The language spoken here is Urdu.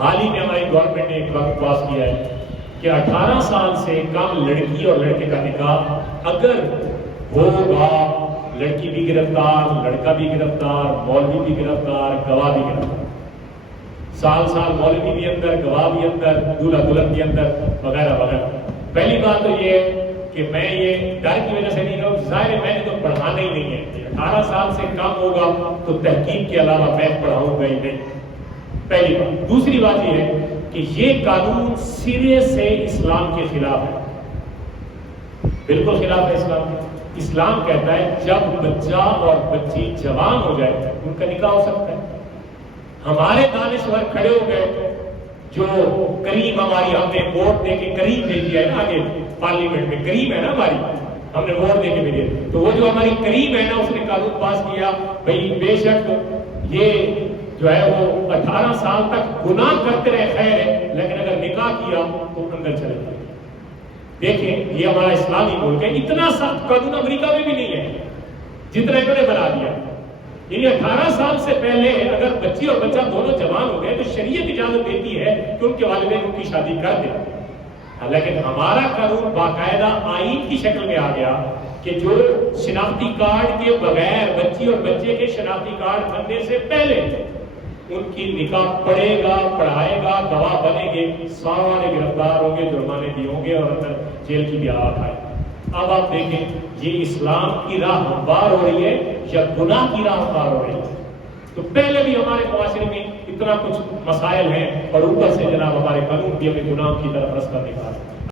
حال ہی میں ہماری گورنمنٹ نے ایک وقت پاس کیا ہے کہ 18 سال سے کم لڑکی اور لڑکے کا نکاح اگر ہوگا، لڑکی بھی گرفتار، لڑکا بھی گرفتار، مولوی بھی گرفتار، گواہ بھی گرفتار، سال سال مولوی بھی اندر، گواہ بھی اندر، دولہا دلہن بھی اندر، وغیرہ وغیرہ۔ پہلی بات تو یہ ہے کہ میں یہ ڈر کی وجہ سے نہیں رہا، ظاہر ہے میں نے تو پڑھانا ہی نہیں ہے، 18 سال سے کم ہوگا تو تحقیق کے علاوہ میں پڑھاؤں گا ہی نہیں، پہلی بات۔ دوسری بات یہ ہے کہ یہ قانون سرے سے اسلام کے خلاف ہے، بالکل خلاف ہے اسلام کے۔ اسلام کہتا ہے جب بچہ اور بچی جوان ہو جائے ان کا نکاح ہو سکتا ہے۔ ہمارے دانشور کھڑے ہو گئے جو کریم ہماری، ہم نے ووٹ دے کے کریم بھیجی ہے نا، آگے پارلیمنٹ میں کریم ہے نا ہماری، ہم نے ووٹ دے کے بھیجی، تو وہ جو ہماری کریم ہے نا اس نے قانون پاس کیا بھئی بے شک یہ جو ہے وہ 18 سال تک گناہ کرتے رہے خیر ہے، لیکن اگر نکاح کیا تو اندر چلے جائے۔ دیکھیں یہ ہمارا اسلامی ملک ہے، اتنا سخت قانون امریکہ میں بھی نہیں ہے جتنا انہوں نے بنا دیا، یعنی 18 سال سے پہلے اگر بچی اور بچہ دونوں جوان ہو گئے تو شریعت اجازت دیتی ہے کہ ان کے والدین ان کی شادی کر دیں، لیکن ہمارا قانون باقاعدہ آئین کی شکل میں آ گیا کہ جو شناختی کارڈ کے بغیر بچی اور بچے کے شناختی کارڈ بننے سے پہلے ان کی نکاح پڑھے گا، پڑھائے گا، گواہ بنے گے، سارے گرفتار ہوں گے، جرمانے بھی ہوں گے اور اندر جیل کی بھی آواز آئے۔ اب آپ دیکھیں یہ اسلام کی راہ ہموار ہو رہی ہے یا گناہ کی راہ ہموار ہو رہی ہے؟ تو پہلے بھی ہمارے معاشرے میں اتنا کچھ مسائل ہیں اور اوپر سے جناب ہمارے قانون بھی ہمیں گناہ کی طرف رستہ دکھا رہے ہیں۔